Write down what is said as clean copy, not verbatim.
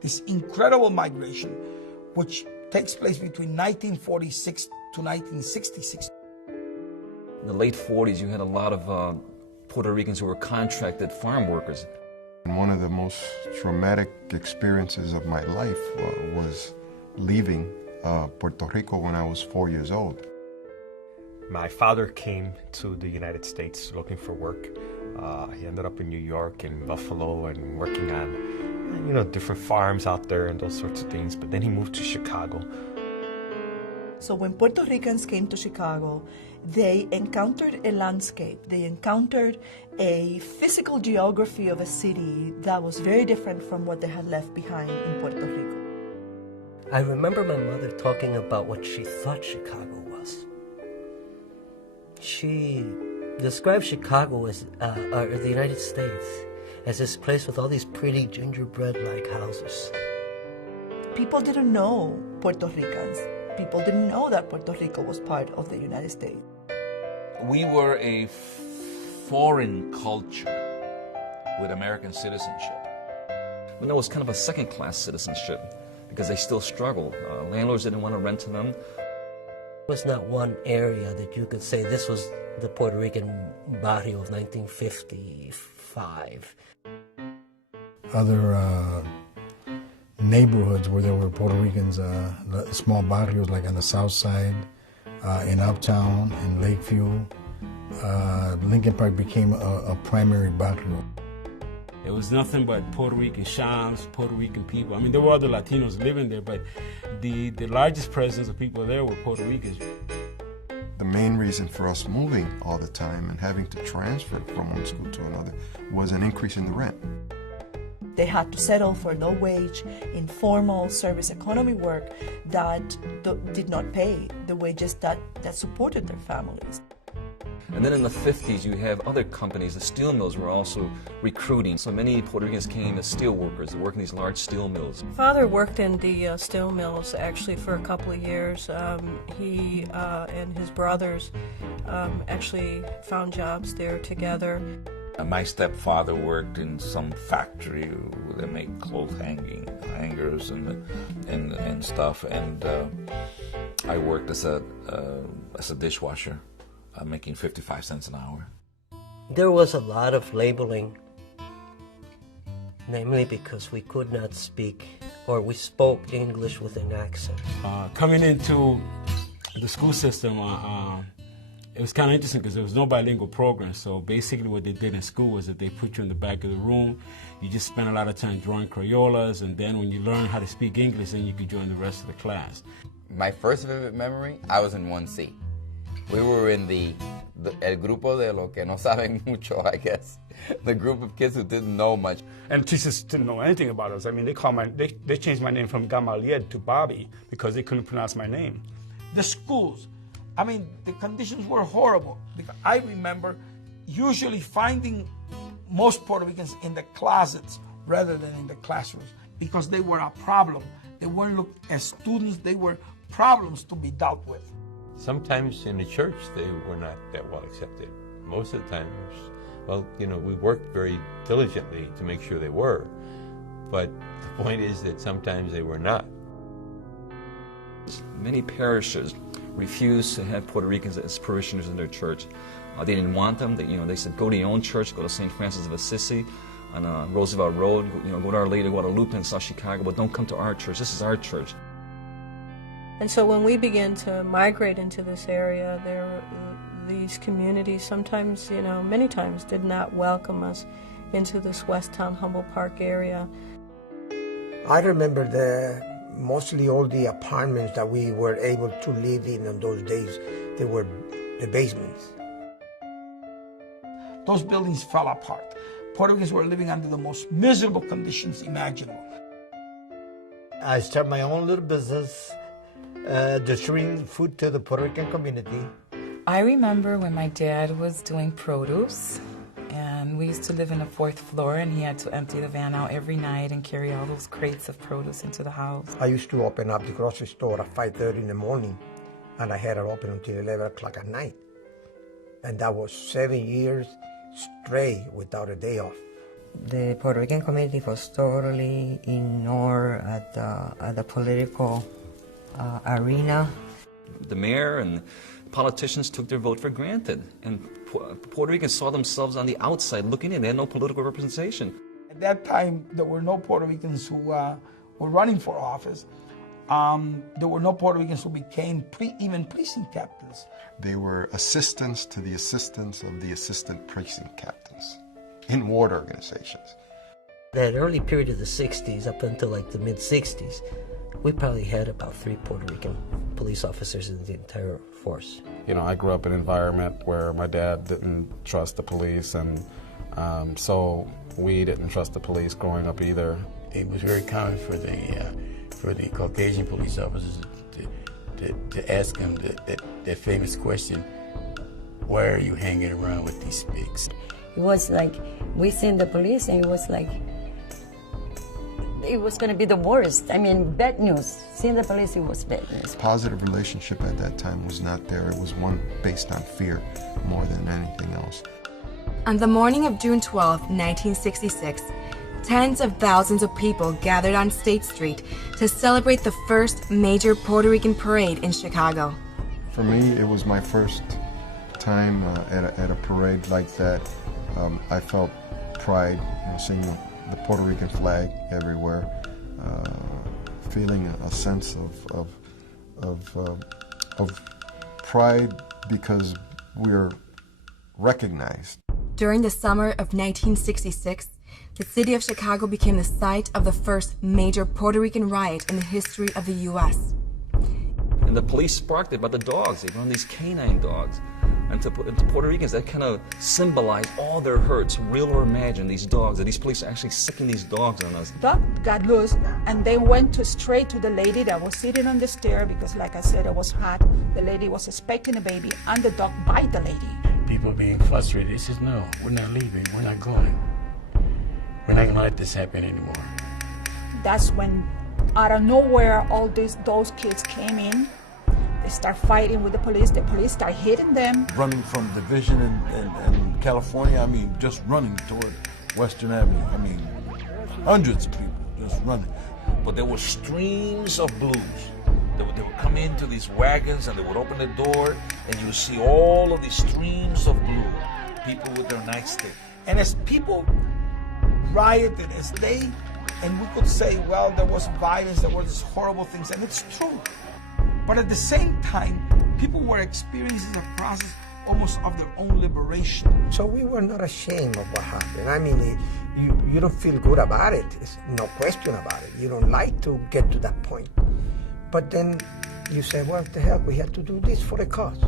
this incredible migration, which takes place between 1946 to 1966. In the late 40s, you had a lot of Puerto Ricans who were contracted farm workers. And one of the most traumatic experiences of my life was leaving Puerto Rico when I was 4 years old. My father came to the United States looking for work. He ended up in New York and Buffalo and working on, different farms out there and those sorts of things. But then he moved to Chicago. So when Puerto Ricans came to Chicago, they encountered a landscape. They encountered a physical geography of a city that was very different from what they had left behind in Puerto Rico. I remember my mother talking about what she thought Chicago was. She described Chicago as, or the United States, as this place with all these pretty gingerbread-like houses. People didn't know Puerto Ricans. People didn't know that Puerto Rico was part of the United States. We were a foreign culture with American citizenship. And that was kind of a second-class citizenship because they still struggled. Landlords didn't want to rent to them. There was not one area that you could say this was the Puerto Rican barrio of 1955. Other neighborhoods where there were Puerto Ricans, small barrios like on the south side, in Uptown, in Lakeview. Lincoln Park became a primary barrio. It was nothing but Puerto Rican shops, Puerto Rican people. I mean, there were other Latinos living there, but the largest presence of people there were Puerto Ricans. The main reason for us moving all the time and having to transfer from one school to another was an increase in the rent. They had to settle for low-wage, informal service economy work that did not pay the wages that supported their families. And then in the 50s, you have other companies. The steel mills were also recruiting. So many Puerto Ricans came as steel workers to work in these large steel mills. Father worked in the steel mills actually for a couple of years. He and his brothers actually found jobs there together. My stepfather worked in some factory where they make clothes hangers and stuff, and I worked as a dishwasher, making 55 cents an hour. There was a lot of labeling, namely because we could not speak, or we spoke English with an accent. Coming into the school system, it was kind of interesting because there was no bilingual program. So basically what they did in school was that they put you in the back of the room. You just spent a lot of time drawing Crayolas, and then when you learn how to speak English, then you could join the rest of the class. My first vivid memory, I was in 1C. We were in el grupo de lo que no saben mucho, I guess. The group of kids who didn't know much. And teachers didn't know anything about us. I mean, they changed my name from Gamaliel to Bobby because they couldn't pronounce my name. The schools, I mean, the conditions were horrible. Because I remember usually finding most Puerto Ricans in the closets rather than in the classrooms because they were a problem. They weren't looked as students, they were problems to be dealt with. Sometimes in the church they were not that well accepted. Most of the times, well, we worked very diligently to make sure they were. But the point is that sometimes they were not. Many parishes refused to have Puerto Ricans as parishioners in their church. They didn't want them. They said, go to your own church, go to St. Francis of Assisi on Roosevelt Road, go to Our Lady of Guadalupe in South Chicago, but don't come to our church. This is our church. And so when we began to migrate into this area, there were these communities sometimes, many times did not welcome us into this Westtown Humboldt Park area. I remember mostly all the apartments that we were able to live in those days, they were the basements. Those buildings fell apart. Puerto Ricans were living under the most miserable conditions imaginable. I started my own little business, distributing food to the Puerto Rican community. I remember when my dad was doing produce, and we used to live in the 4th floor, and he had to empty the van out every night and carry all those crates of produce into the house. I used to open up the grocery store at 5:30 in the morning, and I had it open until 11 o'clock at night. And that was 7 years straight without a day off. The Puerto Rican community was totally ignored at the political arena. The mayor and politicians took their vote for granted, and Puerto Ricans saw themselves on the outside looking in. They had no political representation. At that time, there were no Puerto Ricans who were running for office. There were no Puerto Ricans who became even precinct captains. They were assistants to the assistants of the assistant precinct captains in ward organizations. That early period of the 60s up until like the mid-60s, we probably had about 3 Puerto Rican police officers in the entire force. You know, I grew up in an environment where my dad didn't trust the police, and so we didn't trust the police growing up either. It was very common for the Caucasian police officers to ask them that famous question, why are you hanging around with these spics? It was like, we seen the police and it was like, it was going to be the worst. I mean, bad news. Seeing the police, it was bad news. Positive relationship at that time was not there. It was one based on fear more than anything else. On the morning of June 12, 1966, tens of thousands of people gathered on State Street to celebrate the first major Puerto Rican parade in Chicago. For me, it was my first time at a parade like that. I felt pride, seeing the Puerto Rican flag everywhere, feeling a sense of pride because we're recognized. During the summer of 1966, the city of Chicago became the site of the first major Puerto Rican riot in the history of the U.S. And the police sparked it by the dogs. They run these canine dogs. And to Puerto Ricans, that kind of symbolized all their hurts, real or imagined, these dogs, that these police are actually sicking these dogs on us. Dog got loose, and they went straight to the lady that was sitting on the stair because, like I said, it was hot. The lady was expecting a baby, and the dog bite the lady. People being frustrated, they said, no, we're not leaving, we're not going. We're not going to let this happen anymore. That's when, out of nowhere, all those kids came in. They start fighting with the police start hitting them. Running from Division in California, I mean, just running toward Western Avenue. I mean, hundreds of people just running. But there were streams of blues. They would come into these wagons and they would open the door and you would see all of these streams of blue, people with their nightsticks. And as people rioted, and we could say, well, there was violence, there were these horrible things, and it's true. But at the same time, people were experiencing the process almost of their own liberation. So we were not ashamed of what happened. I mean, you don't feel good about it. There's no question about it. You don't like to get to that point. But then you say, well, what the hell, we have to do this for a cause.